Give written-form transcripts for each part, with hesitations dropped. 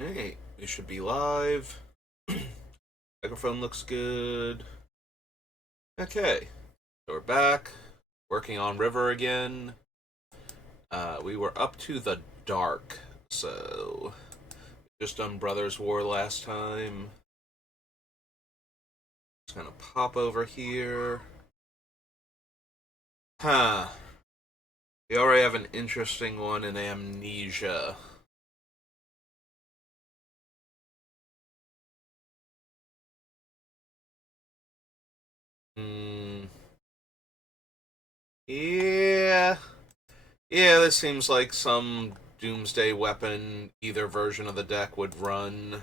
Hey, we should be live. Microphone looks good. Okay, so we're back, working on River again. We were up to the dark, so just done Brothers War last time. Just gonna pop over here. Huh. We already have an interesting one in Amnesia. Hmm. Yeah. Yeah, this seems like some Doomsday weapon either version of the deck would run.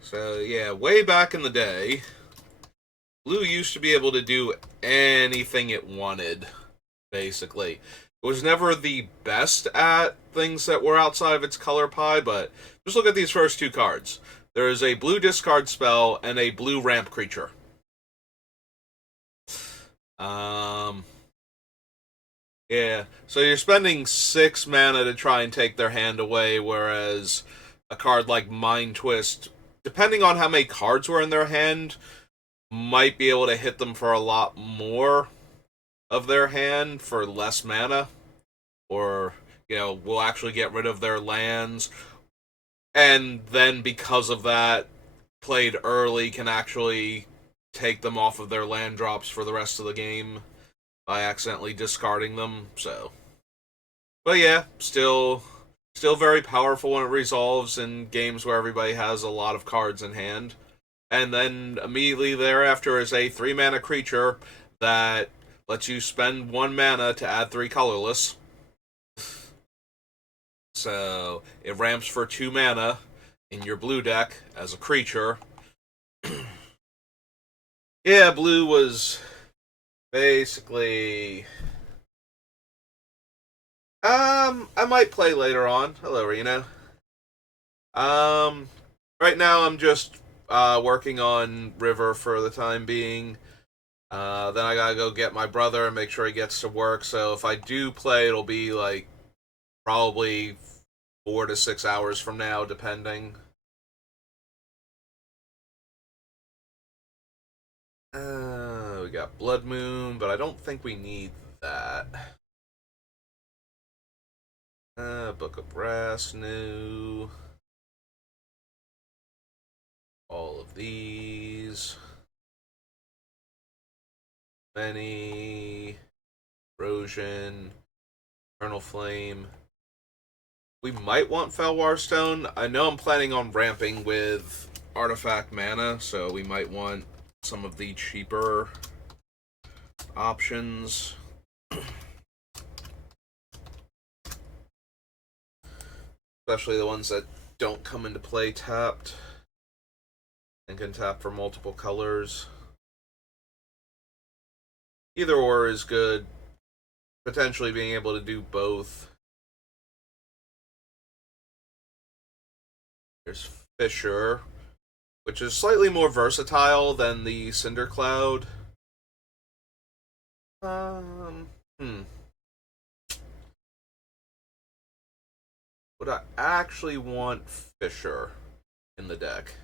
So yeah, way back in the day, Blue used to be able to do anything it wanted, basically. It was never the best at things that were outside of its color pie, but just look at these first two cards. There is a blue discard spell and a blue ramp creature. Um, yeah, so you're spending 6 mana to try and take their hand away, whereas a card like Mind Twist, depending on how many cards were in their hand, might be able to hit them for a lot more of their hand for less mana, or will actually get rid of their lands, and then because of that, played early can actually take them off of their land drops for the rest of the game by accidentally discarding them. So, but yeah, still very powerful when it resolves in games where everybody has a lot of cards in hand. And then immediately thereafter is a 3 mana creature that lets you spend 1 mana to add 3 colorless. So it ramps for 2 mana in your blue deck as a creature. Yeah, blue was basically. I might play later on. Hello, Reno. Um, right now I'm just working on River for the time being. Then I gotta go get my brother and make sure he gets to work. So if I do play, it'll be like probably 4 to 6 hours from now, depending. We got Blood Moon, but I don't think we need that. Book of Brass, new. All of these. Many. Erosion. Eternal Flame. We might want Felwar Stone. I know I'm planning on ramping with Artifact Mana, so we might want some of the cheaper options. Especially the ones that don't come into play tapped and can tap for multiple colors. Either or is good. Potentially being able to do both. There's Fissure, which is slightly more versatile than the Cinder Cloud. Um, hmm. Would I actually want Fissure in the deck?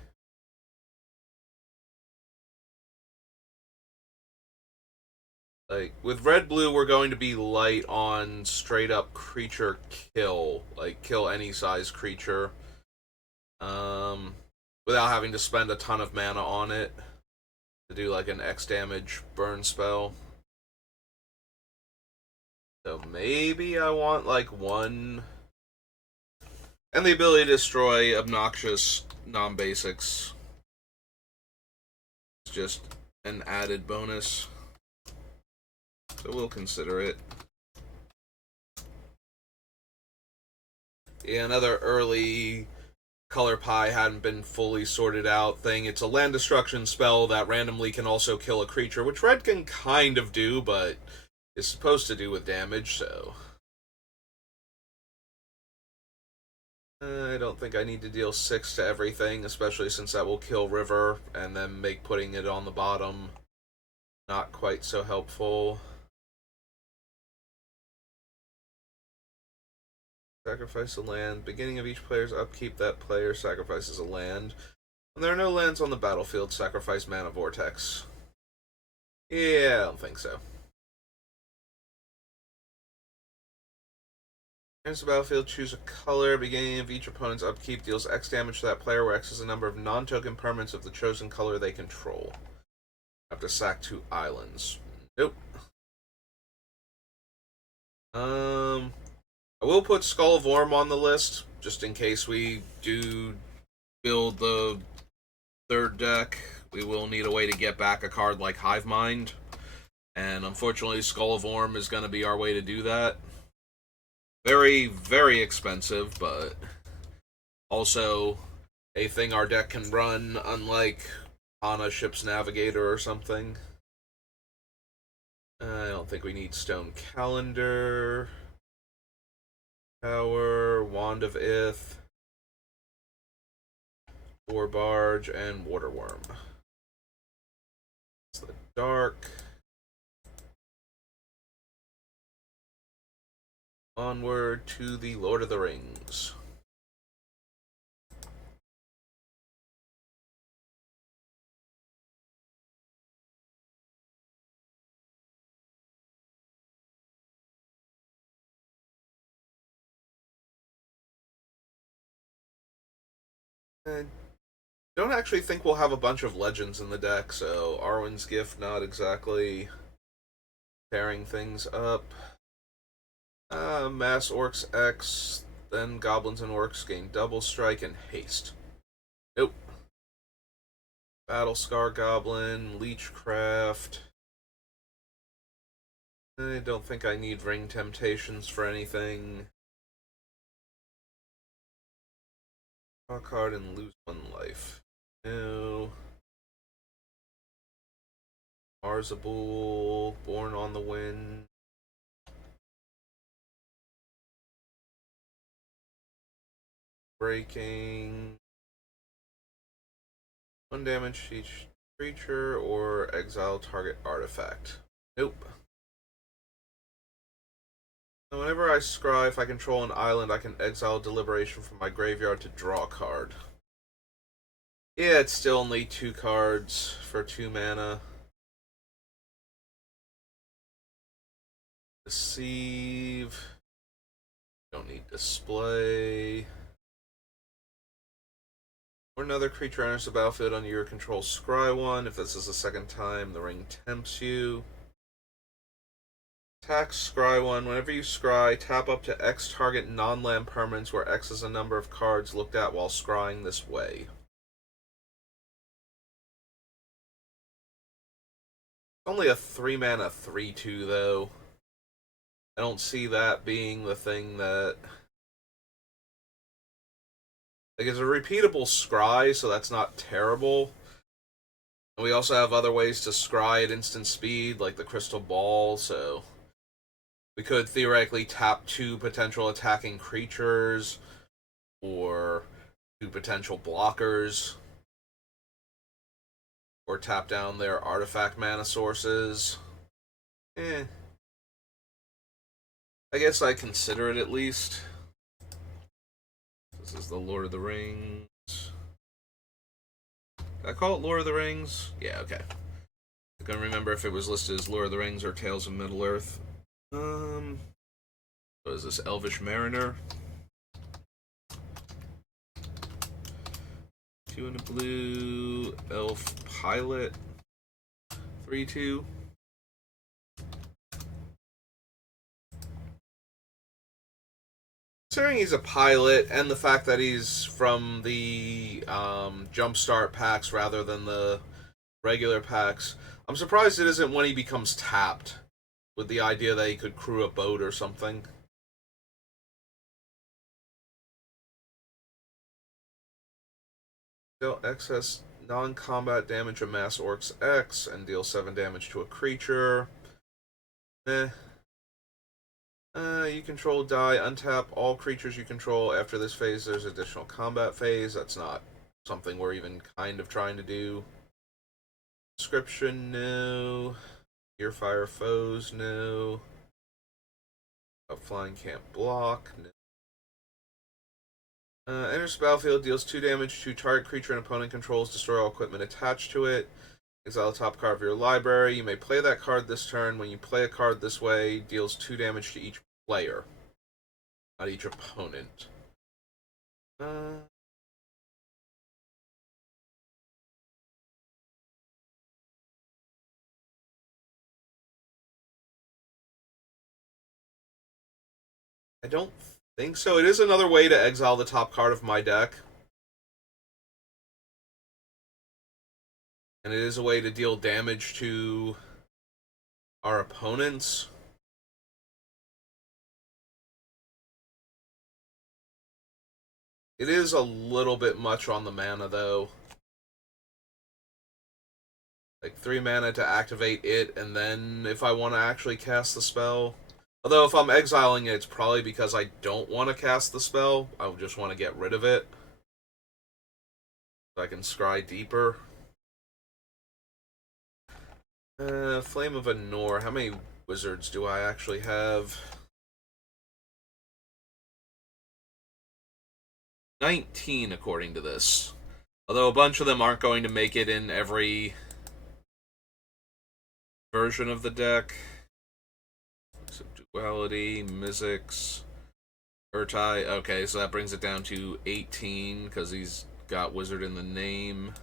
Like, with red blue, we're going to be light on straight up creature kill. Like, kill any size creature. Um, without having to spend a ton of mana on it to do like an X damage burn spell. So maybe I want like one. And the ability to destroy obnoxious non basics. It's just an added bonus. So we'll consider it. Yeah, another early color pie hadn't been fully sorted out thing. It's a land destruction spell that randomly can also kill a creature, which red can kind of do, but is supposed to do with damage, so. I don't think I need to deal 6 to everything, especially since that will kill River and then make putting it on the bottom not quite so helpful. Sacrifice a land. Beginning of each player's upkeep, that player sacrifices a land. When there are no lands on the battlefield, sacrifice Mana Vortex. Yeah, I don't think so. Enters the battlefield, choose a color. Beginning of each opponent's upkeep deals X damage to that player, where X is the number of non-token permanents of the chosen color they control. Have to sack 2 islands. Nope. I will put Skull of Orm on the list, just in case we do build the third deck. We will need a way to get back a card like Hive Mind. And unfortunately, Skull of Orm is going to be our way to do that. Very, very expensive, but also a thing our deck can run, unlike Ana Ship's Navigator or something. I don't think we need Stone Calendar. Tower, Wand of Ith, War Barge, and Waterworm. It's the dark. Onward to the Lord of the Rings. I don't actually think we'll have a bunch of legends in the deck, so Arwen's Gift not exactly pairing things up. Mass Orcs X, then Goblins and Orcs gain double strike and haste. Nope. Battle Scar Goblin, Leechcraft. I don't think I need Ring Temptations for anything. Draw a card and lose 1 life. No. Arzabul, Born on the Wind. Breaking. 1 damage to each creature or exile target artifact. Nope. Whenever I scry, if I control an island, I can exile Deliberation from my graveyard to draw a card. Yeah, it's still only 2 cards for 2 mana. Deceive. Don't need Display. Or another creature enters the battlefield under your control, scry 1. If this is the second time, the ring tempts you. Attack, scry 1. Whenever you scry, tap up to X target non-land permanents, where X is a number of cards looked at while scrying this way. Only a 3 mana 3/2 though. I don't see that being the thing that. Like, it's a repeatable scry, so that's not terrible. And we also have other ways to scry at instant speed, like the Crystal Ball, so. We could theoretically tap 2 potential attacking creatures, or 2 potential blockers, or tap down their artifact mana sources. I guess I consider it at least. This is the Lord of the Rings. Did I call it Lord of the Rings? Yeah, okay. I couldn't remember if it was listed as Lord of the Rings or Tales of Middle-earth. What is this? Elvish Mariner. 2 in a blue. Elf Pilot. 3/2. Considering he's a pilot, and the fact that he's from the Jumpstart packs rather than the regular packs, I'm surprised it isn't when he becomes tapped, with the idea that he could crew a boat or something. Deal excess non-combat damage of Mass Orcs X, and deal 7 damage to a creature. You control die, untap all creatures you control. After this phase, there's additional combat phase. That's not something we're even kind of trying to do. Inscription, no. Earfire foes, no. Flying can't block, no. Enters the battlefield, deals 2 damage to target creature and opponent controls, destroy all equipment attached to it. Exile the top card of your library. You may play that card this turn. When you play a card this way, deals 2 damage to each player, not each opponent. I don't think so. It is another way to exile the top card of my deck. And it is a way to deal damage to our opponents. It is a little bit much on the mana, though. Like 3 mana to activate it, and then if I want to actually cast the spell. Although if I'm exiling it, it's probably because I don't want to cast the spell. I just want to get rid of it. So I can scry deeper. Flame of Anor. How many wizards do I actually have? 19, according to this. Although a bunch of them aren't going to make it in every version of the deck. Duality, Mizzix, Urtai. Okay, so that brings it down to 18 because he's got Wizard in the name.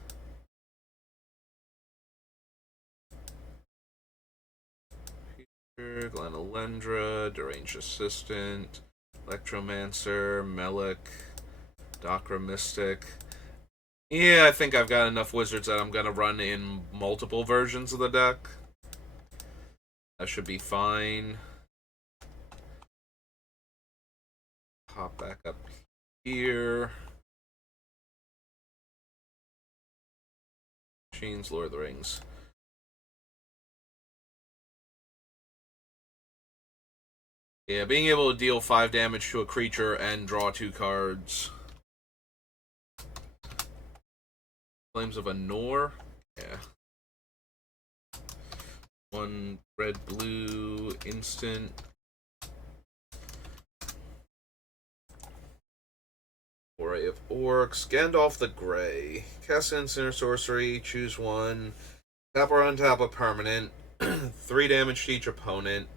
Glenalendra, Deranged Assistant, Electromancer, Melik, Dakra Mystic. Yeah, I think I've got enough wizards that I'm going to run in multiple versions of the deck. That should be fine. Hop back up here. Machines, Lord of the Rings. Yeah, being able to deal 5 damage to a creature and draw 2 cards. Flames of Anor. Yeah. 1 red-blue instant. Array of Orcs. Gandalf the Grey. Cast instant or sorcery. Choose 1. Tap or untap a permanent. 3 damage to each opponent.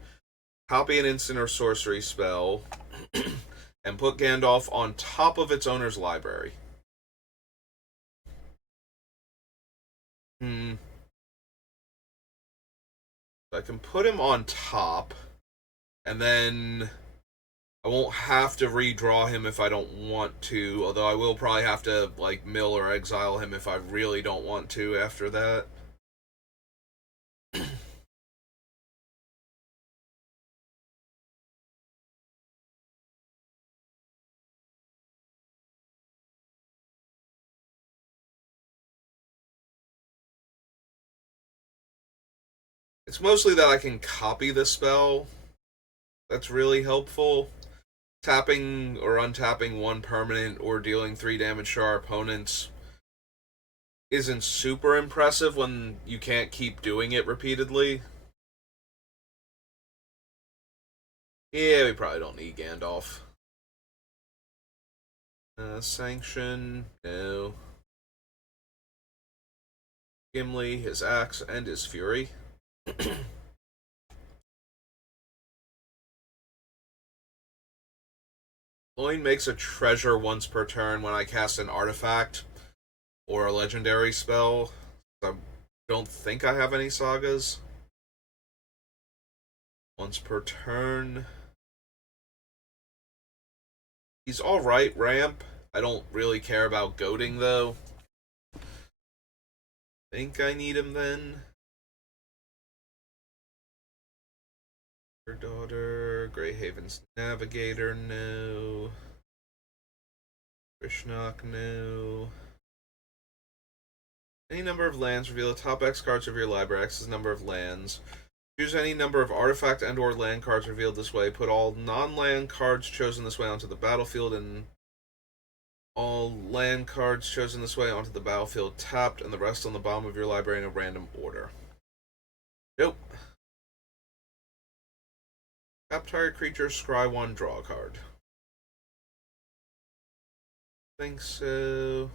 Copy an instant or sorcery spell. And put Gandalf on top of its owner's library. I can put him on top, and then I won't have to redraw him if I don't want to, although I will probably have to, like, mill or exile him if I really don't want to after that. It's mostly that I can copy the spell. That's really helpful. Tapping or untapping 1 permanent or dealing 3 damage to our opponents isn't super impressive when you can't keep doing it repeatedly. Yeah, we probably don't need Gandalf. Sanction, no. Gimli, his axe, and his fury. Loin makes a treasure once per turn when I cast an artifact or a legendary spell. I don't think I have any sagas. Once per turn. He's alright, ramp. I don't really care about goading, though. Think I need him then. Her daughter, Greyhaven's Navigator, no. Krishnok, no. Any number of lands, reveal the top X cards of your library. X is the number of lands. Choose any number of artifact and or land cards revealed this way. Put all non-land cards chosen this way onto the battlefield, and all land cards chosen this way onto the battlefield tapped, and the rest on the bottom of your library in a random order. Nope. Tap target creature, scry 1, draw a card. think so.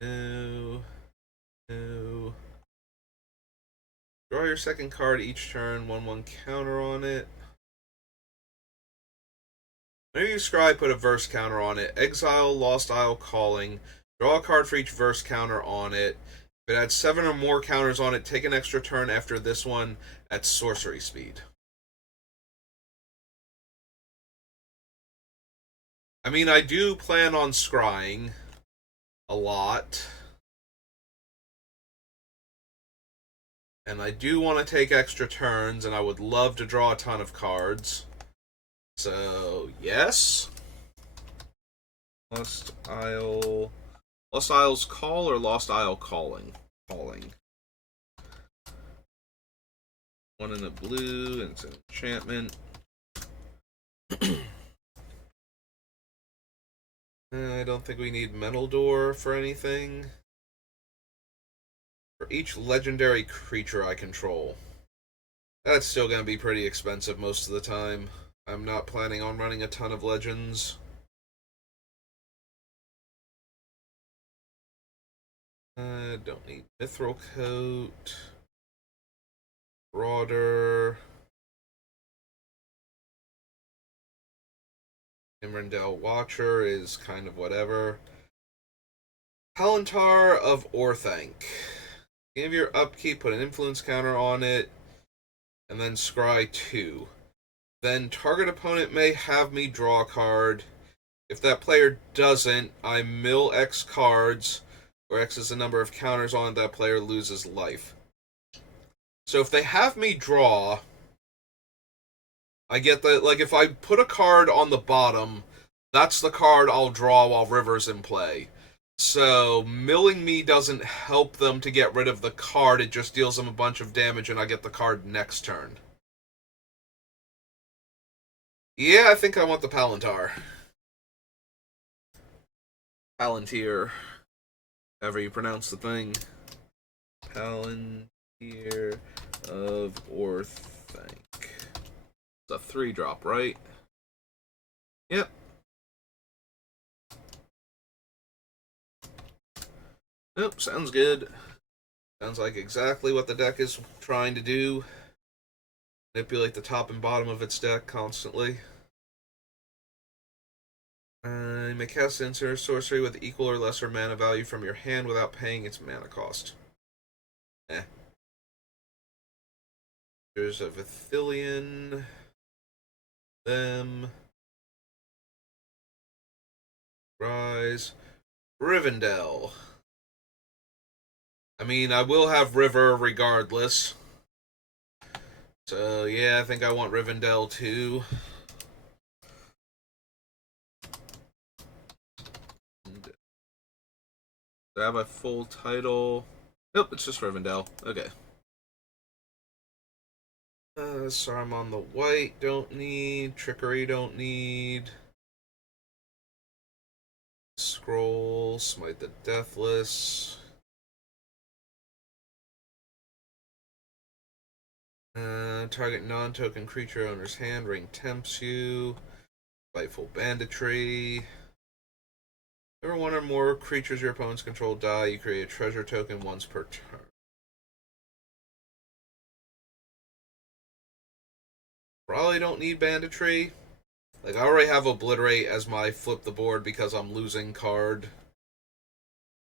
No. No. Draw your second card each turn, 1/1 counter on it. Maybe you scry, put a verse counter on it. Exile Lost Isle Calling. Draw a card for each verse counter on it. If it had 7 or more counters on it, take an extra turn after this one at sorcery speed. I mean, I do plan on scrying a lot. And I do want to take extra turns, and I would love to draw a ton of cards. So, yes. Lost Isle... Lost Isle's Call or Lost Isle Calling? Calling. 1 in a blue, and it's an enchantment. I don't think we need Mental Door for anything. For each legendary creature I control. That's still going to be pretty expensive most of the time. I'm not planning on running a ton of legends. Don't need Mithril Coat. Marauder. Imrindell Watcher is kind of whatever. Palantir of Orthanc. Give your upkeep, put an influence counter on it, and then scry 2. Then target opponent may have me draw a card. If that player doesn't, I mill X cards, where X is the number of counters on it, that player loses life. So if they have me draw, I get that, like, if I put a card on the bottom, that's the card I'll draw while River's in play. So, milling me doesn't help them to get rid of the card, it just deals them a bunch of damage and I get the card next turn. Yeah, I think I want the Palantir. Palantir. However you pronounce the thing. Palantir of Orthanc. It's a 3-drop, right? Yep. Nope, sounds good. Sounds like exactly what the deck is trying to do. Manipulate the top and bottom of its deck constantly. You may cast insert sorcery with equal or lesser mana value from your hand without paying its mana cost. There's a Vithilion. Them. Rise. Rivendell. I mean, I will have River regardless. So, yeah, I think I want Rivendell too. Do I have a full title? Nope, it's just Rivendell. Okay. Saruman the White, don't need. Trickery, don't need. Scroll, Smite the Deathless. Target non-token creature owner's hand, ring tempts you. Spiteful Banditry. Whenever one or more creatures your opponents control die, you create a treasure token once per turn. Probably don't need Banditry. Like, I already have Obliterate as my flip the board because I'm losing card.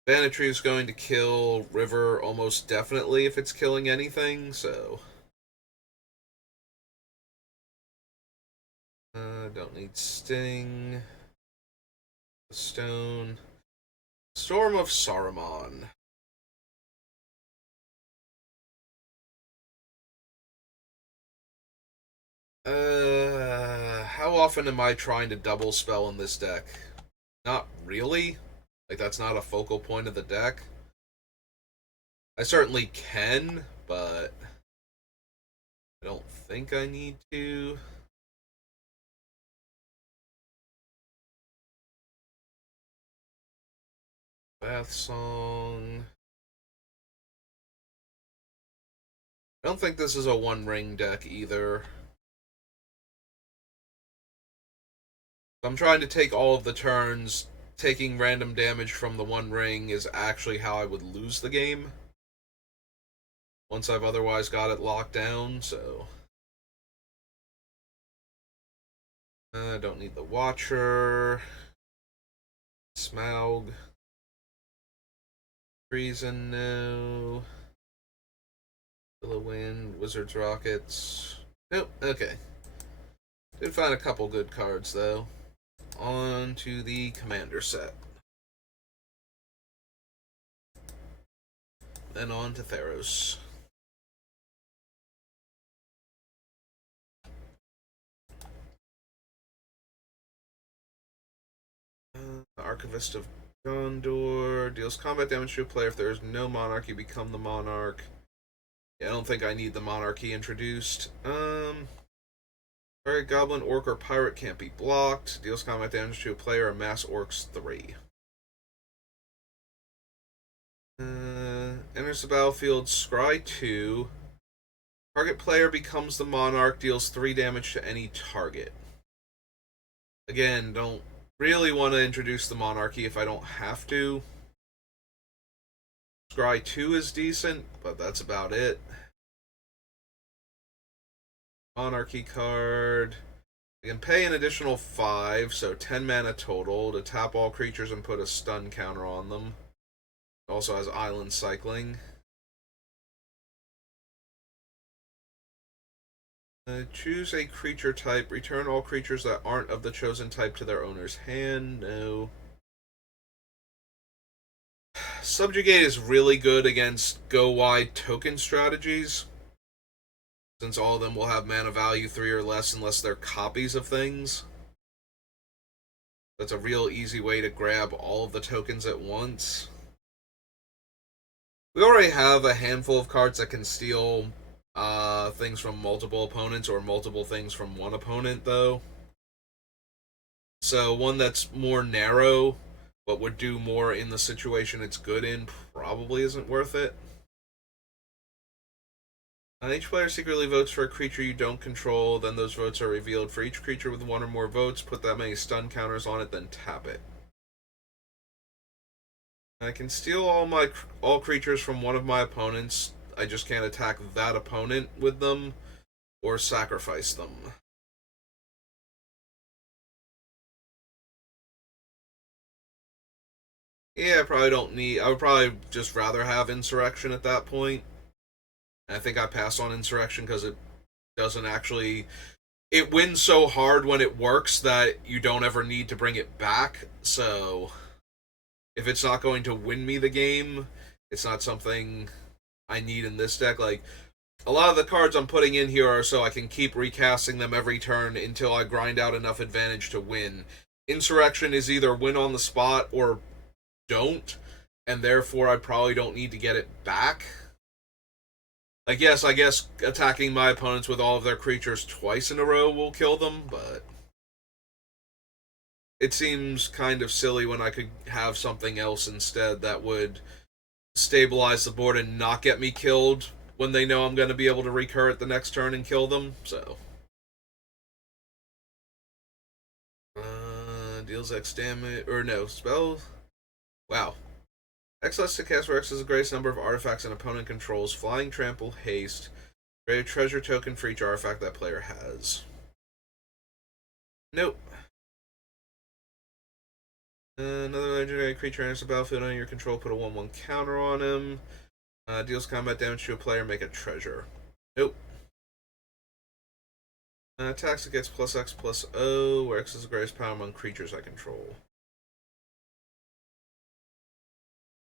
Banditry is going to kill River almost definitely if it's killing anything, so... don't need Sting. Stone. Storm of Saruman. How often am I trying to double spell in this deck? Not really. Like, that's not a focal point of the deck. I certainly can, but I don't think I need to. Bath Song. I don't think this is a one-ring deck either. I'm trying to take all of the turns taking random damage from the One Ring is actually how I would lose the game. Once I've otherwise got it locked down, so... I don't need the Watcher. Smaug. Treason, no. Wind, Wizard's Rockets. Nope, okay. Did find a couple good cards, though. On to the Commander set. Then on to Theros. Archivist of Gondor. Deals combat damage to a player. If there is no monarch, you become the monarch. Yeah, I don't think I need the monarchy introduced. Alright, Goblin, Orc, or Pirate can't be blocked. Deals combat damage to a player. Amass Orcs 3. Enters the battlefield. Scry 2. Target player becomes the monarch. Deals 3 damage to any target. Again, don't really want to introduce the monarchy if I don't have to. Scry 2 is decent, but that's about it. Monarchy card. I can pay an additional 5, so 10 mana total, to tap all creatures and put a stun counter on them. It also has island cycling. Choose a creature type. Return all creatures that aren't of the chosen type to their owner's hand. No. Subjugate is really good against go-wide token strategies, since all of them will have mana value 3 or less unless they're copies of things. That's a real easy way to grab all of the tokens at once. We already have a handful of cards that can steal things from multiple opponents or multiple things from one opponent, though. So one that's more narrow, but would do more in the situation it's good in, probably isn't worth it. Each player secretly votes for a creature you don't control, then those votes are revealed. For each creature with 1 or more votes, put that many stun counters on it, then tap it. I can steal all creatures from one of my opponents. I just can't attack that opponent with them or sacrifice them. Yeah, I probably don't need... I would probably just rather have Insurrection at that point. I think I pass on Insurrection because it doesn't actually... It wins so hard when it works that you don't ever need to bring it back, so... If it's not going to win me the game, it's not something I need in this deck. Like, a lot of the cards I'm putting in here are so I can keep recasting them every turn until I grind out enough advantage to win. Insurrection is either win on the spot or don't, and therefore I probably don't need to get it back. Like, yes, I guess attacking my opponents with all of their creatures twice in a row will kill them, but it seems kind of silly when I could have something else instead that would stabilize the board and not get me killed when they know I'm going to be able to recur it the next turn and kill them, so. Deals X damage, or no, spell. Wow. X lets to cast where X is the greatest number of artifacts an opponent controls. Flying, Trample, Haste. Create a treasure token for each artifact that player has. Nope. Another legendary creature enters the battlefield under your control. Put a 1/1 counter on him. Deals combat damage to a player. Make a treasure. Nope. Attacks against +X/+O, where X is the greatest power among creatures I control.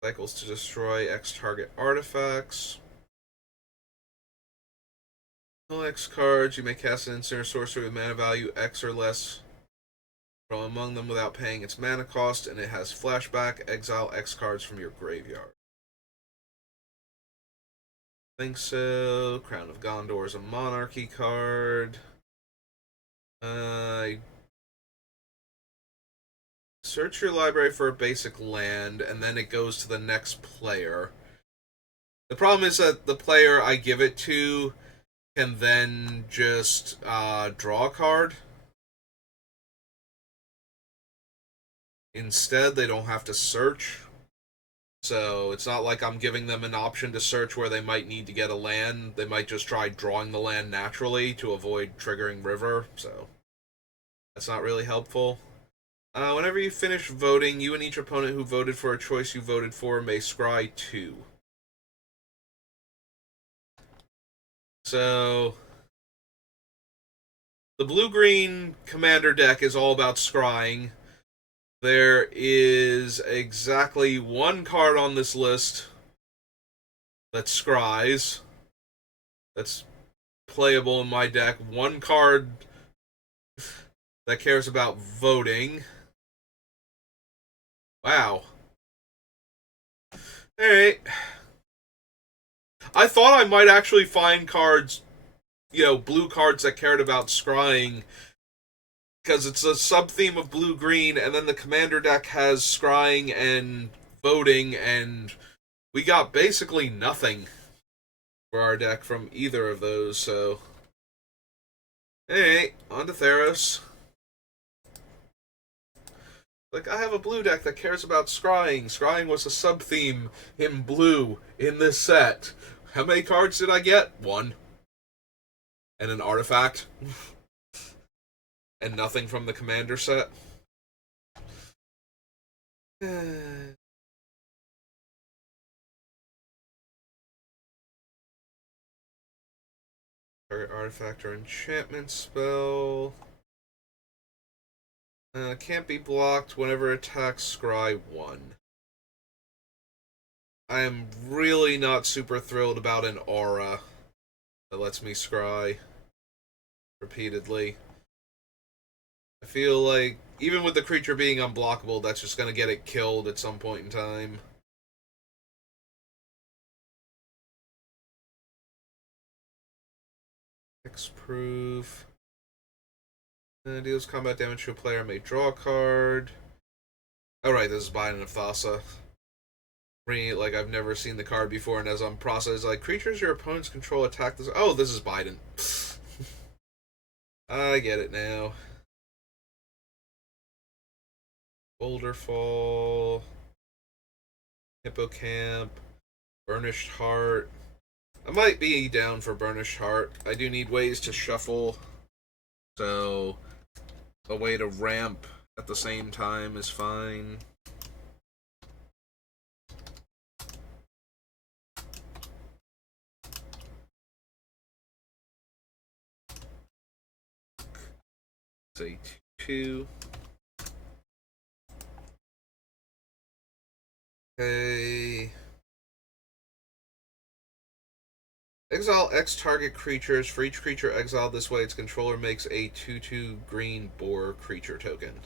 Cycles to destroy X target artifacts. No X cards. You may cast an instant or sorcery with mana value X or less from among them without paying its mana cost, and it has flashback. Exile X cards from your graveyard. I think so. Crown of Gondor is a monarchy card. Search your library for a basic land, and then it goes to the next player. The problem is that the player I give it to can then just draw a card. Instead, they don't have to search. So it's not like I'm giving them an option to search where they might need to get a land. They might just try drawing the land naturally to avoid triggering river. So that's not really helpful. Whenever you finish voting, you and each opponent who voted for a choice you voted for may scry 2. So the blue-green commander deck is all about scrying. There is exactly one card on this list that scries. That's playable in my deck. One card that cares about voting. Wow. Alright. I thought I might actually find cards, blue cards that cared about scrying, because it's a sub-theme of blue-green, and then the commander deck has scrying and voting, and we got basically nothing for our deck from either of those, so... Alright, on to Theros. Like, I have a blue deck that cares about scrying. Scrying was a sub-theme in blue in this set. How many cards did I get? 1. And an artifact. And nothing from the commander set. Target artifact or enchantment spell. Can't be blocked whenever attacks scry 1. I am really not super thrilled about an aura that lets me scry repeatedly. I feel like, even with the creature being unblockable, that's just going to get it killed at some point in time. Hexproof. Deals combat damage to a player, may draw a card. Oh right, this is Biden of Thassa. Reading it like I've never seen the card before, and as I'm processing, like, creatures your opponents control attack this... Oh, this is Biden. I get it now. Boulderfall. Hippocamp. Burnished Heart. I might be down for Burnished Heart. I do need ways to shuffle, so a way to ramp at the same time is fine. Say 2. Okay. Exile X target creatures. For each creature exiled this way, its controller makes a 2/2 green boar creature token.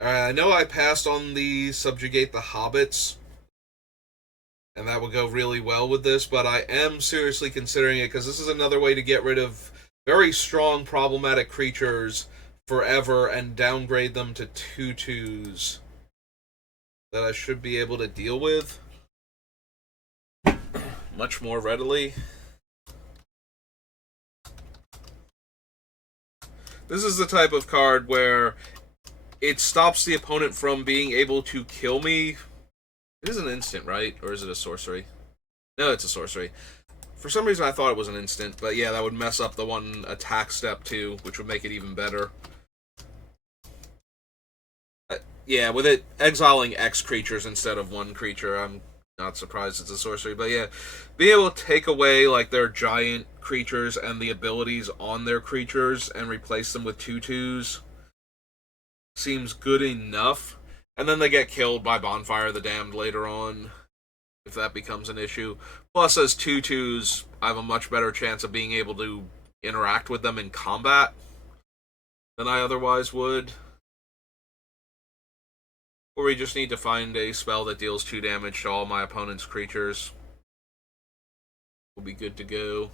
I know I passed on the Subjugate the Hobbits, and that would go really well with this, but I am seriously considering it, because this is another way to get rid of very strong problematic creatures forever and downgrade them to 2/2s that I should be able to deal with much more readily. This is the type of card where it stops the opponent from being able to kill me. It is an instant, right? Or is it a sorcery? No, it's a sorcery. For some reason I thought it was an instant, but yeah, that would mess up the one attack step too, which would make it even better. Yeah, with it exiling X creatures instead of one creature, I'm not surprised it's a sorcery. But yeah, being able to take away like their giant creatures and the abilities on their creatures and replace them with 2/2s seems good enough. And then they get killed by Bonfire of the Damned later on, if that becomes an issue. Plus, as 2/2s, I have a much better chance of being able to interact with them in combat than I otherwise would. Or we just need to find a spell that deals 2 damage to all my opponent's creatures. We'll be good to go.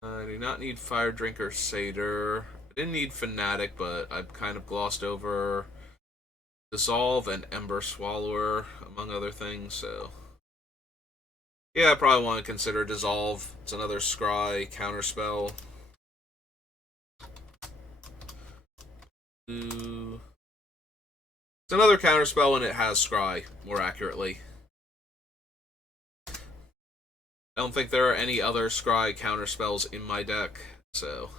I do not need Fire Drinker Satyr. I didn't need Fanatic, but I've kind of glossed over Dissolve and Ember Swallower, among other things, so... Yeah, I probably want to consider Dissolve. It's another Scry counterspell. It's another counterspell and it has Scry, more accurately. I don't think there are any other Scry counterspells in my deck, so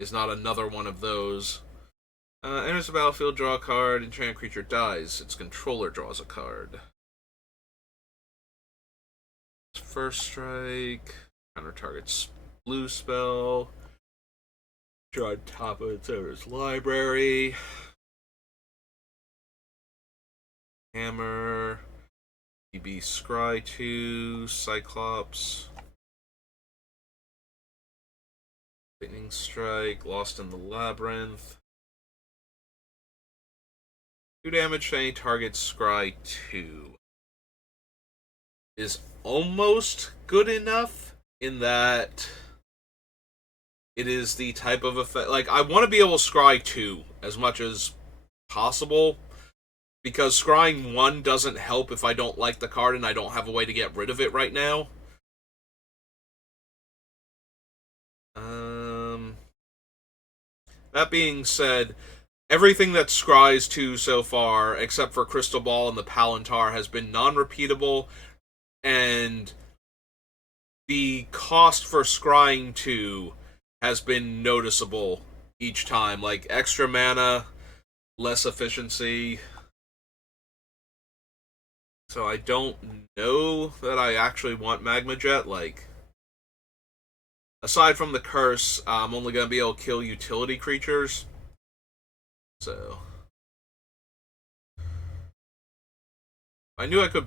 it's not another one of those. Enters the battlefield, draw a card, enchant creature dies. Its controller draws a card. First strike, counter target's blue spell. Draw on top of its owner's library. Hammer. DB Scry 2, Cyclops. Lightning Strike, Lost in the Labyrinth. 2 damage to any target Scry 2. Is almost good enough in that it is the type of effect. Like, I want to be able to Scry 2 as much as possible, because Scrying 1 doesn't help if I don't like the card and I don't have a way to get rid of it right now. That being said, everything that Scries 2 so far, except for Crystal Ball and the Palantir, has been non-repeatable, and the cost for Scrying 2 has been noticeable each time. Like, extra mana, less efficiency. So I don't know that I actually want Magma Jet. Like, aside from the curse, I'm only going to be able to kill utility creatures. So I knew I could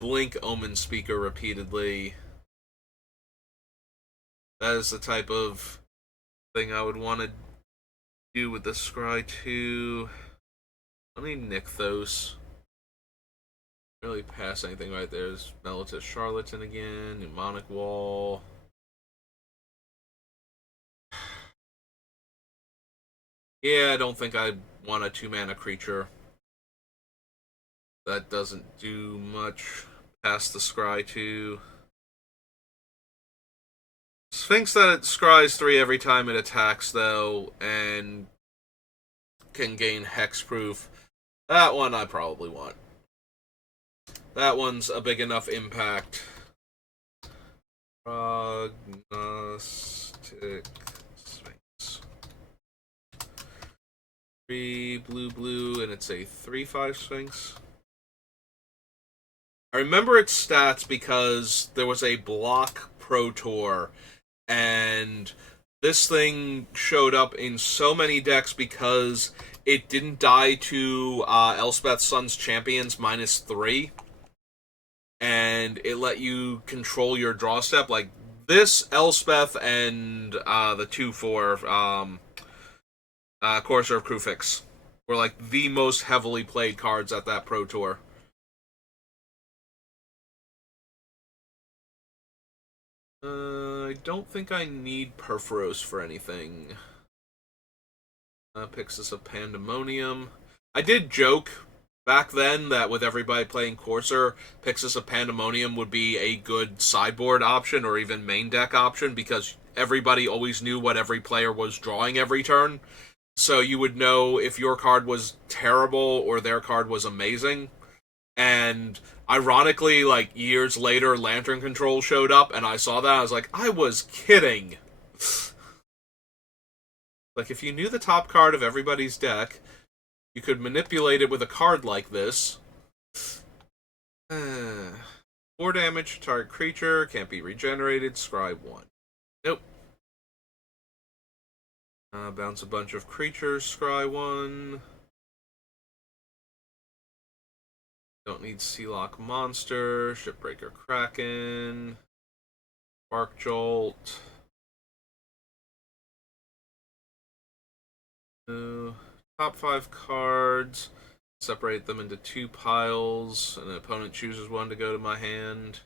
blink Omen Speaker repeatedly. That is the type of thing I would want to do with the Scry 2. Let me Nykthos. Really pass anything right there. There's Melita Charlatan again, Mnemonic Wall. Yeah, I don't think I want a 2-mana creature. That doesn't do much past the Scry 2. Sphinx that it scries 3 every time it attacks, though, and can gain hexproof. That one I probably want. That one's a big enough impact. Prognostic Sphinx. 3 blue, and it's a 3/5 Sphinx. I remember its stats because there was a block Pro Tour, and this thing showed up in so many decks because it didn't die to Elspeth Sun's Champions -3, and it let you control your draw step. Like, this Elspeth and the 2/4 Courser of Kruphix were like the most heavily played cards at that Pro Tour. I don't think I need Perforos for anything. Pyxis of Pandemonium. I did joke back then that with everybody playing Courser, Pyxis of Pandemonium would be a good sideboard option or even main deck option, because everybody always knew what every player was drawing every turn. So you would know if your card was terrible or their card was amazing. And ironically, like, years later, Lantern Control showed up, and I saw that. I was like, I was kidding. Like, if you knew the top card of everybody's deck, you could manipulate it with a card like this. 4 damage, target creature, can't be regenerated, scry 1. Nope. Bounce a bunch of creatures, scry 1. Don't need Sealock Monster, Shipbreaker Kraken, Spark Jolt. Top 5 cards. Separate them into 2 piles. An opponent chooses one to go to my hand.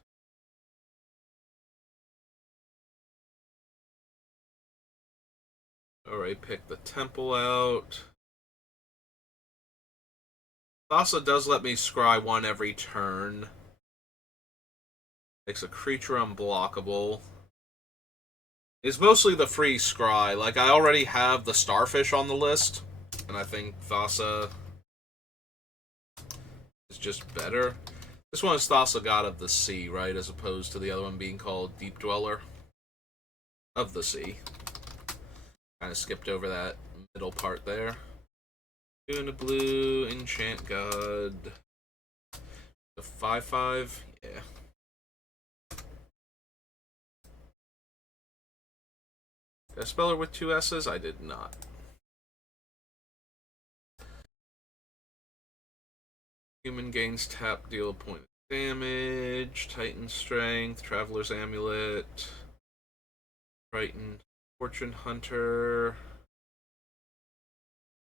Alright, pick the Temple out. Thassa does let me scry 1 every turn. Makes a creature unblockable. It's mostly the free scry. Like, I already have the starfish on the list, and I think Thassa is just better. This one is Thassa, God of the Sea, right? As opposed to the other one being called Deep Dweller of the Sea. Kind of skipped over that middle part there. Two in a blue, Enchant God. The 5/5? Yeah. Did I spell her with two S's? I did not. Human gains tap, deal a point of damage. Titan Strength, Traveler's Amulet. Triton, Fortune Hunter.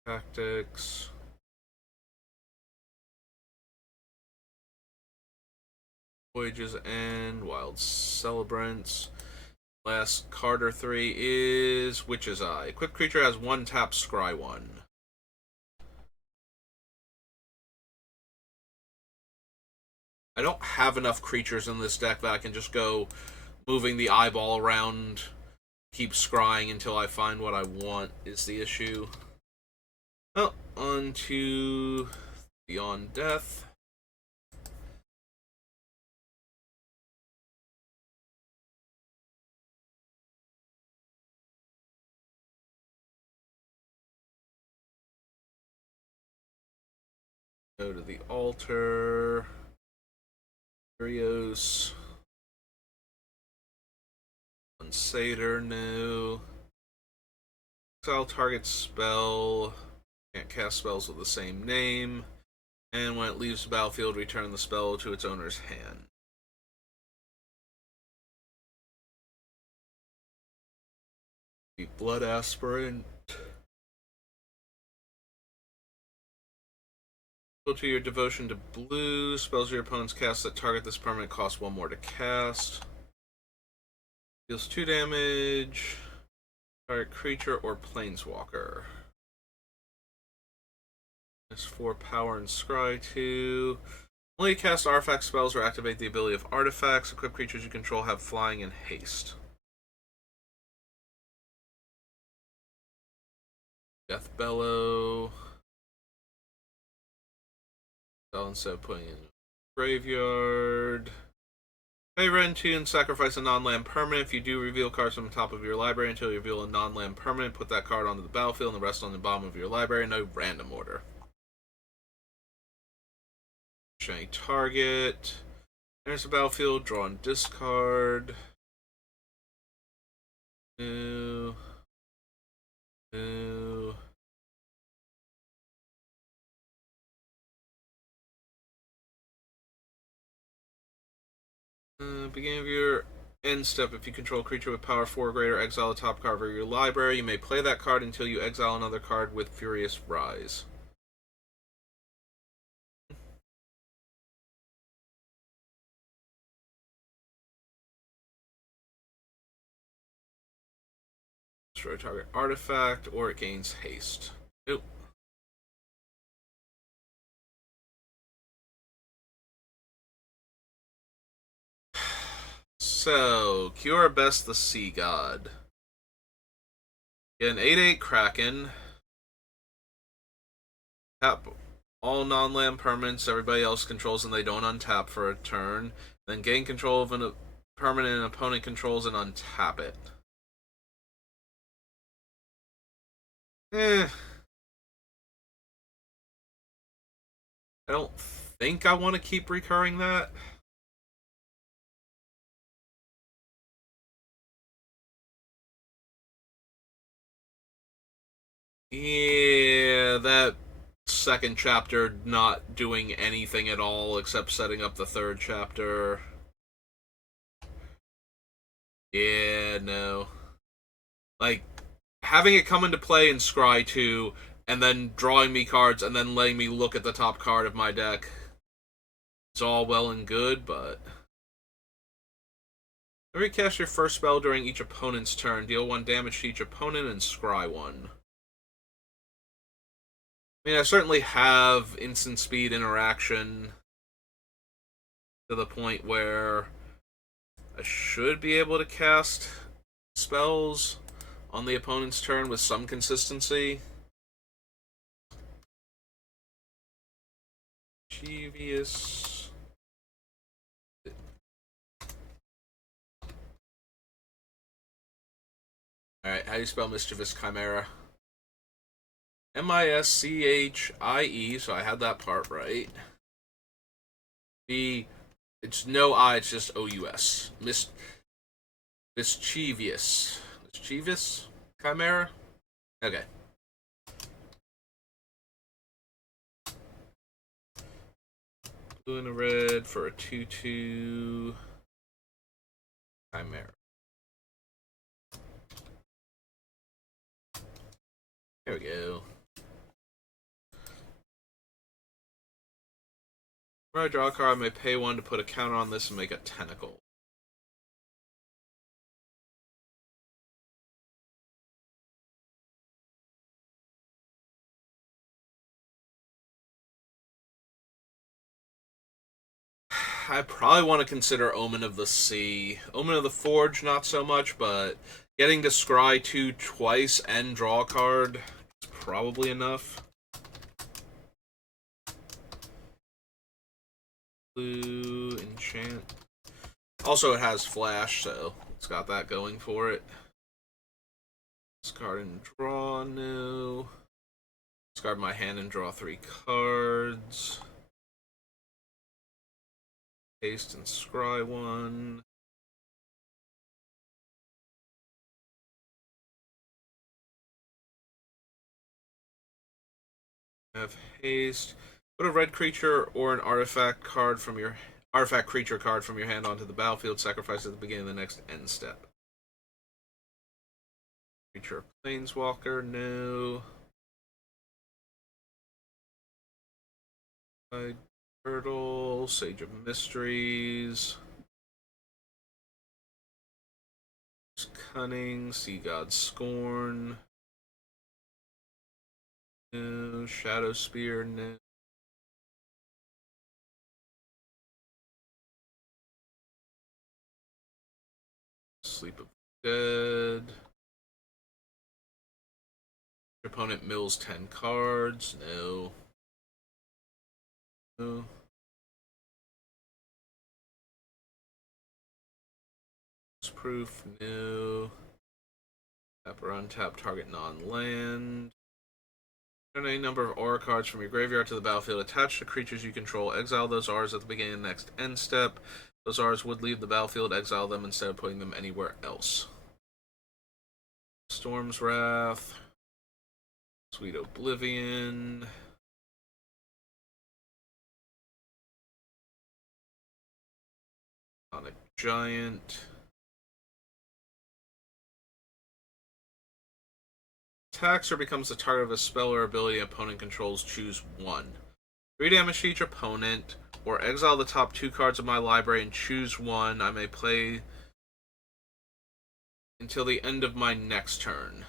Tactics. Voyage's End, Wild Celebrants. Last Carter 3 is Witch's Eye. Equipped creature has one tap, scry 1. I don't have enough creatures in this deck that I can just go moving the eyeball around, keep scrying until I find what I want is the issue. Well, on to Beyond Death. Go to the altar. Curios. Satyr, no. Exile target spell. Can't cast spells with the same name. And when it leaves the battlefield, return the spell to its owner's hand. The Blood Aspirant. Equal to your devotion to blue. Spells your opponents cast that target this permanent cost 1 more to cast. Deals 2 damage. Target creature or planeswalker. There's 4 power and scry 2. Only cast artifact spells or activate the ability of artifacts. Equipped creatures you control have flying and haste. Death Bellow. Instead of putting in graveyard. Pay red 2 and sacrifice a non-land permanent. If you do reveal cards from the top of your library until you reveal a non-land permanent, put that card onto the battlefield and the rest on the bottom of your library in no random order. Any target. There's a battlefield, draw and discard. New. New. Beginning of your end step, if you control a creature with power 4 or greater, exile a top card of your library. You may play that card until you exile another card with Furious Rise. Destroy target artifact, or it gains haste. Nope. So, Cure Best the Sea God. Get an 8/8 Kraken. Tap all non-land permanents everybody else controls and they don't untap for a turn. Then gain control of a permanent an opponent controls and untap it. I don't think I want to keep recurring that. Yeah, that second chapter not doing anything at all except setting up the third chapter. Yeah, no. Like, having it come into play in Scry 2, and then drawing me cards, and then letting me look at the top card of my deck. It's all well and good, but... Recast your first spell during each opponent's turn. Deal 1 damage to each opponent and scry 1. I mean, I certainly have instant speed interaction to the point where I should be able to cast spells on the opponent's turn with some consistency. Mischievous. Alright, how do you spell Mischievous Chimera? Mischie, so I had that part right. It's no I, it's just OUS. Mischievous. Mischievous Chimera? Okay. Blue and a red for a 2/2 Chimera. There we go. When I draw a card, I may pay 1 to put a counter on this and make a tentacle. I probably want to consider Omen of the Sea. Omen of the Forge, not so much, but getting to scry 2 twice and draw a card is probably enough. Blue, enchant. Also, it has flash, so it's got that going for it. Discard and draw, no. Discard my hand and draw 3 cards. Paste and scry 1. Have haste. Put a red creature or an artifact card from your creature card from your hand onto the battlefield. Sacrifice at the beginning of the next end step. Creature Planeswalker, no. Turtle, Sage of Mysteries. Cunning, Sea God Scorn. No. Shadow Spear, no. Sleep of Dead. Your opponent mills 10 cards, no. No. Proof, no. Tap or untap target non-land. Turn any number of aura cards from your graveyard to the battlefield. Attach to creatures you control. Exile those auras at the beginning of the next end step. Those auras would leave the battlefield. Exile them instead of putting them anywhere else. Storm's Wrath. Sweet Oblivion. Sonic Giant. Attacks or becomes the target of a spell or ability opponent controls, choose 1. 3 damage to each opponent, or exile the top 2 cards of my library and choose 1. I may play until the end of my next turn.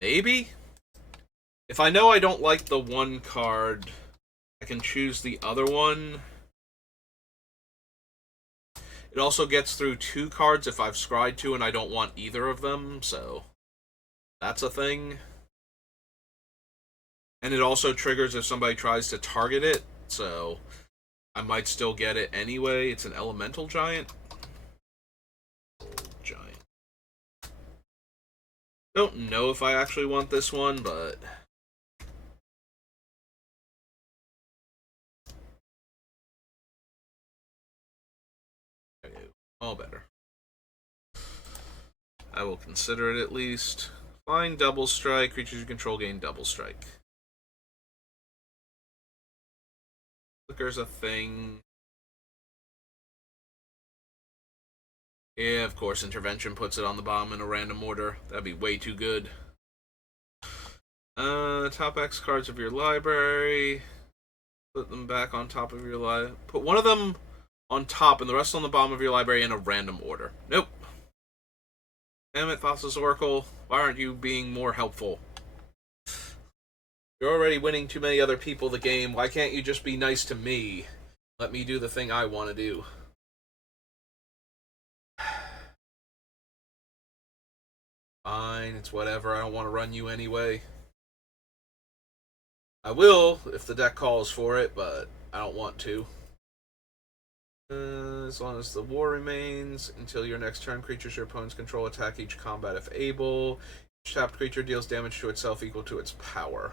Maybe? If I know I don't like the 1 card, I can choose the other one. It also gets through 2 cards if I've scryed 2 and I don't want either of them, so that's a thing. And it also triggers if somebody tries to target it, so I might still get it anyway. It's an elemental giant. Giant. Don't know if I actually want this one, but all better. I will consider it at least. Fine, double strike. Creatures you control gain double strike. Flicker's a thing. Yeah, of course, intervention puts it on the bottom in a random order. That'd be way too good. Top X cards of your library. Put them back on top of your library. Put one of them on top and the rest on the bottom of your library in a random order. Nope. Damn it, Thassa's Oracle. Why aren't you being more helpful? You're already winning too many other people the game. Why can't you just be nice to me? Let me do the thing I want to do. Fine, it's whatever. I don't want to run you anyway. I will if the deck calls for it, but I don't want to. As long as the war remains until your next turn, creatures your opponents control attack each combat if able. Each tapped creature deals damage to itself equal to its power.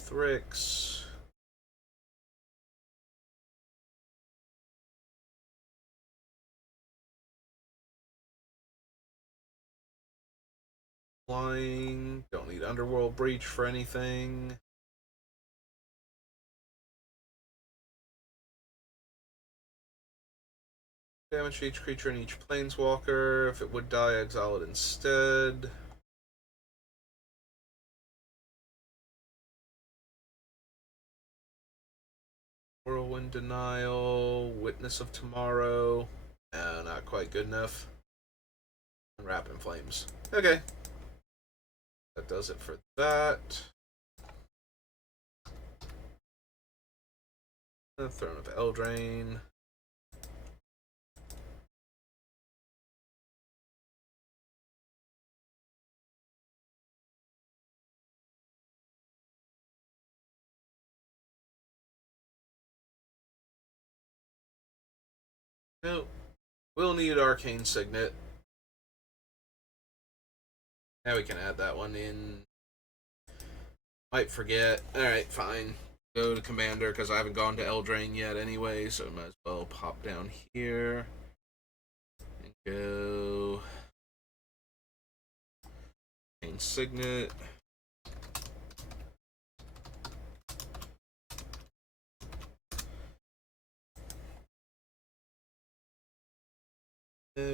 Thrix. Flying. Don't need Underworld Breach for anything. Damage to each creature and each planeswalker. If it would die, exile it instead. Whirlwind Denial. Witness of Tomorrow. No, not quite good enough. Wrap in Flames. Okay. That does it for that. Throne of Eldraine. Nope. We'll need Arcane Signet. Now we can add that one in. Might forget. Alright, fine. Go to Commander, because I haven't gone to Eldraine yet anyway, so might as well pop down here. And go... Arcane Signet.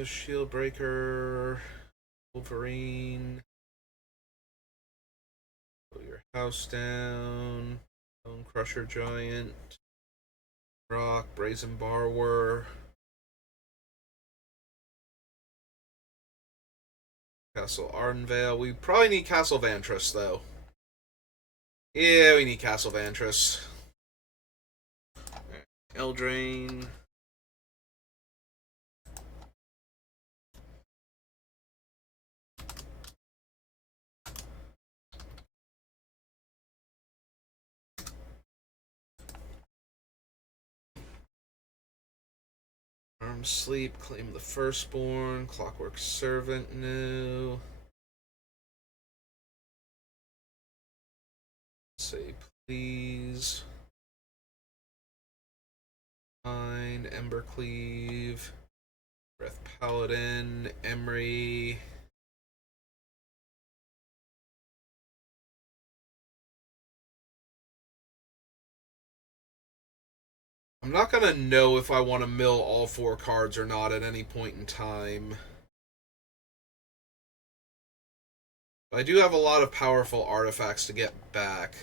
Shield Breaker, Wolverine. Put your house down. Bone Crusher Giant. Rock, Brazen Borrower. Castle Ardenvale. We probably need Castle Vantress, though. Yeah, we need Castle Vantress. Right. Eldraine. Arm Sleep, Claim the Firstborn, Clockwork Servant, no. Say please. Fine, Embercleave, Breath Paladin, Emery. I'm not gonna know if I want to mill all 4 cards or not at any point in time. I do have a lot of powerful artifacts to get back.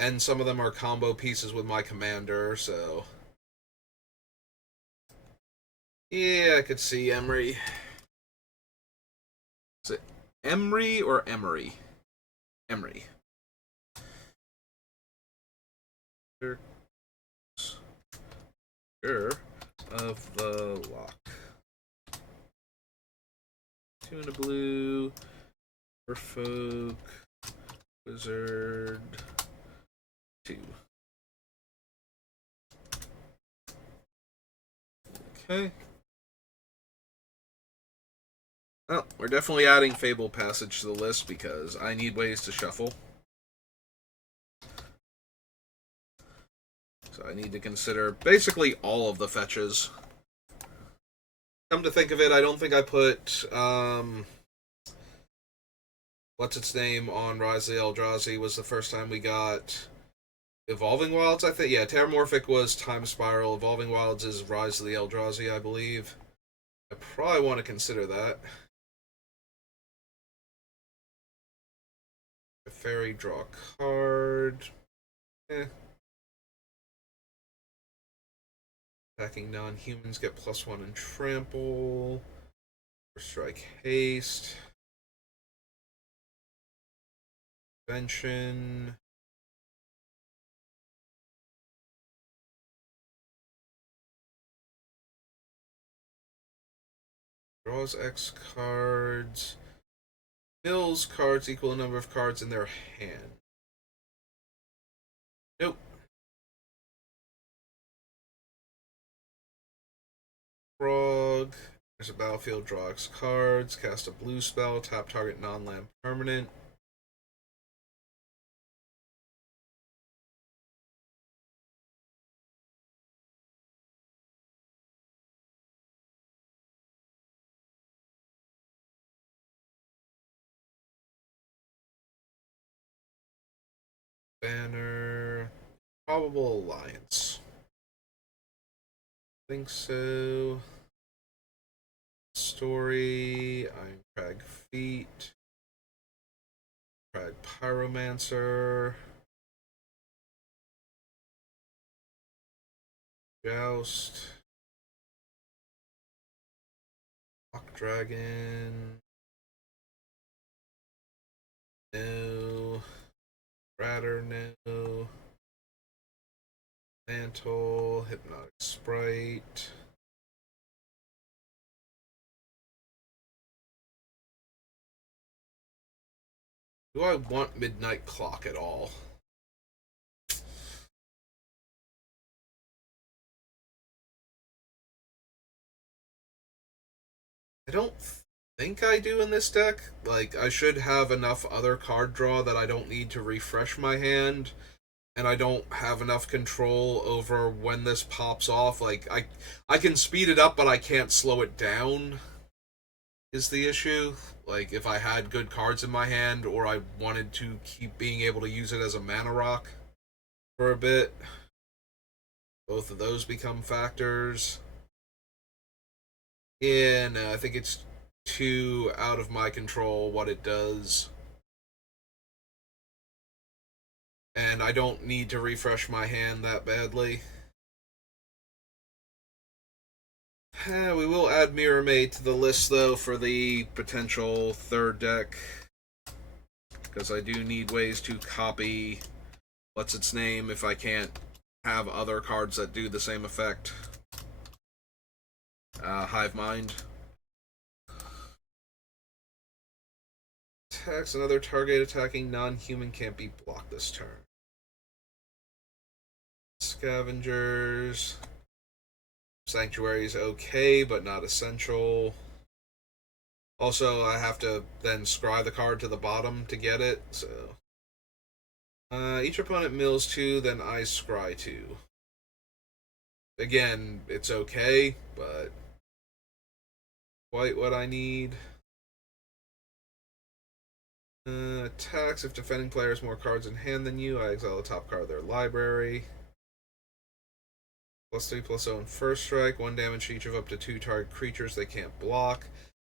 And some of them are combo pieces with my commander, so... Yeah, I could see Emery. Is it Emery or Emery? Emery. Of the Lock. 2 and a blue. Merfolk. Wizard. 2. Okay. Well, we're definitely adding Fable Passage to the list because I need ways to shuffle. So I need to consider basically all of the fetches. Come to think of it, I don't think I put what's its name on Rise of the Eldrazi. Was the first time we got Evolving Wilds, I think. Yeah, Terramorphic was Time Spiral. Evolving Wilds is Rise of the Eldrazi, I believe. I probably want to consider that. A fairy, draw a card. Attacking non-humans get +1 and trample. Or strike haste. Prevention. Draws X cards. Mills cards equal the number of cards in their hand. Nope. Frog. There's a battlefield, draw X cards, cast a blue spell, tap target non-land permanent. Banner. Probable alliance. Think so. Story. Iron Crag Feet. Crag Pyromancer. Joust. Hawk Dragon. No. Ratter, no. Mantle. Hypnotic Sprite. Do I want Midnight Clock at all? I don't think I do in this deck. Like, I should have enough other card draw that I don't need to refresh my hand, and I don't have enough control over when this pops off. Like, I can speed it up, but I can't slow it down, is the issue. Like, if I had good cards in my hand, or I wanted to keep being able to use it as a mana rock for a bit, both of those become factors. Yeah, no, I think it's too out of my control what it does. And I don't need to refresh my hand that badly. We will add Mirror Maid to the list, though, for the potential third deck. Because I do need ways to copy what's its name if I can't have other cards that do the same effect. Hive Mind. Attacks another target attacking non-human can't be blocked this turn. Scavengers. Sanctuary is okay, but not essential. Also, I have to then scry the card to the bottom to get it, so... each opponent mills 2, then I scry 2. Again, it's okay, but... quite what I need. Attacks. If defending player has more cards in hand than you, I exile the top card of their library. +3/+0 in first strike. 1 damage to each of up to 2 target creatures they can't block.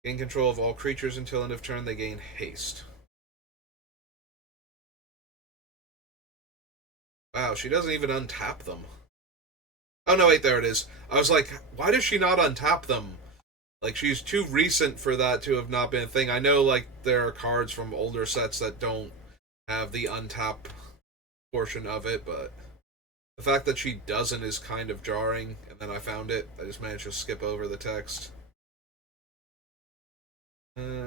Gain control of all creatures until end of turn. They gain haste. Wow, she doesn't even untap them. Oh no, wait, there it is. I was like, why does she not untap them? Like, she's too recent for that to have not been a thing. I know, like, there are cards from older sets that don't have the untap portion of it, but the fact that she doesn't is kind of jarring, and then I found it. I just managed to skip over the text.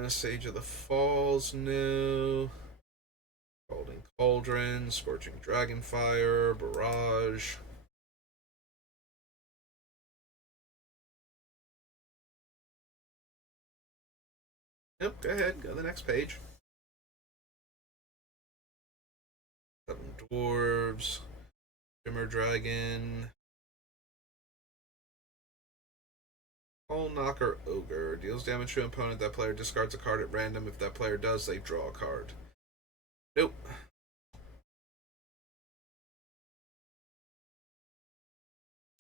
Sage of the Falls, no. Scalding Cauldron, Scorching Dragonfire, Barrage. Yep, go ahead, go to the next page. 7 Dwarves, Shimmer Dragon, Hull Knocker Ogre. Deals damage to an opponent. That player discards a card at random. If that player does, they draw a card. Nope.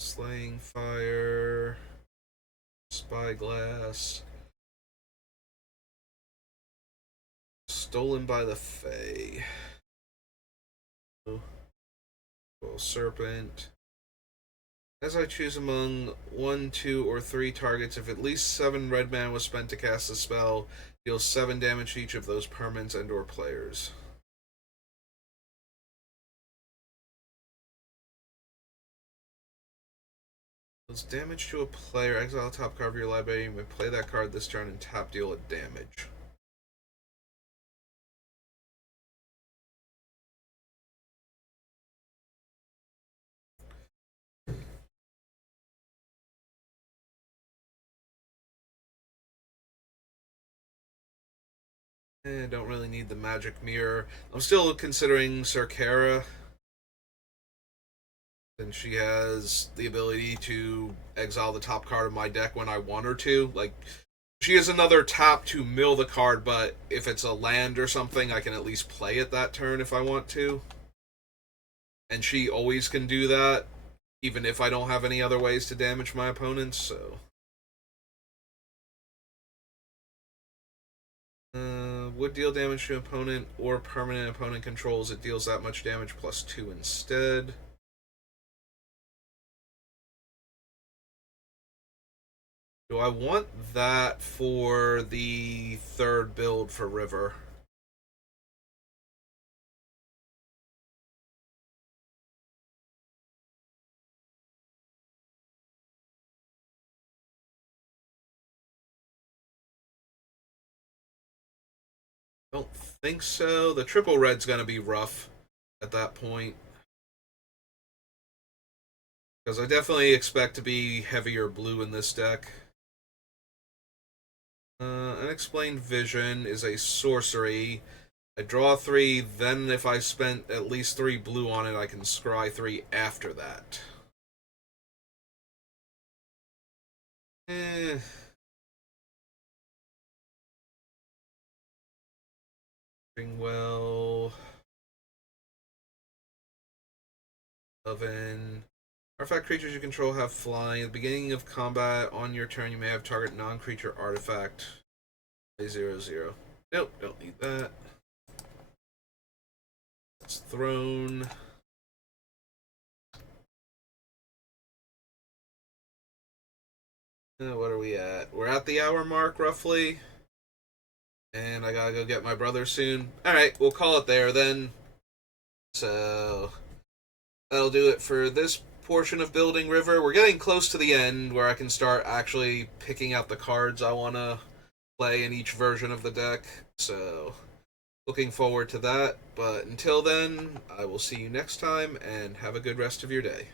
Slaying Fire, Spyglass, Stolen by the Fae, Serpent. As I choose among 1, 2, or 3 targets, if at least 7 red mana was spent to cast the spell, deals 7 damage to each of those permanents and or players. Deals damage to a player. Exile the top card of your library. You may play that card this turn and tap deal it damage. Don't really need the magic mirror. I'm still considering Circara. And she has the ability to exile the top card of my deck when I want her to. Like, she has another tap to mill the card, but if it's a land or something, I can at least play it that turn if I want to. And she always can do that, even if I don't have any other ways to damage my opponents, so... would deal damage to opponent or permanent opponent controls. It deals that much damage plus 2 instead. Do I want that for the third build for River? Don't think so. The triple red's gonna be rough at that point. Because I definitely expect to be heavier blue in this deck. Unexplained Vision is a sorcery. I draw 3, then if I spent at least 3 blue on it, I can scry 3 after that. Well, Oven. Artifact creatures you control have flying. At the beginning of combat on your turn, you may have target non-creature artifact. 0/0. Nope, don't need that. It's Throne. What are we at? We're at the hour mark, roughly. And I gotta go get my brother soon. Alright, we'll call it there then. So, that'll do it for this portion of Building River. We're getting close to the end where I can start actually picking out the cards I want to play in each version of the deck. So, looking forward to that. But until then, I will see you next time and have a good rest of your day.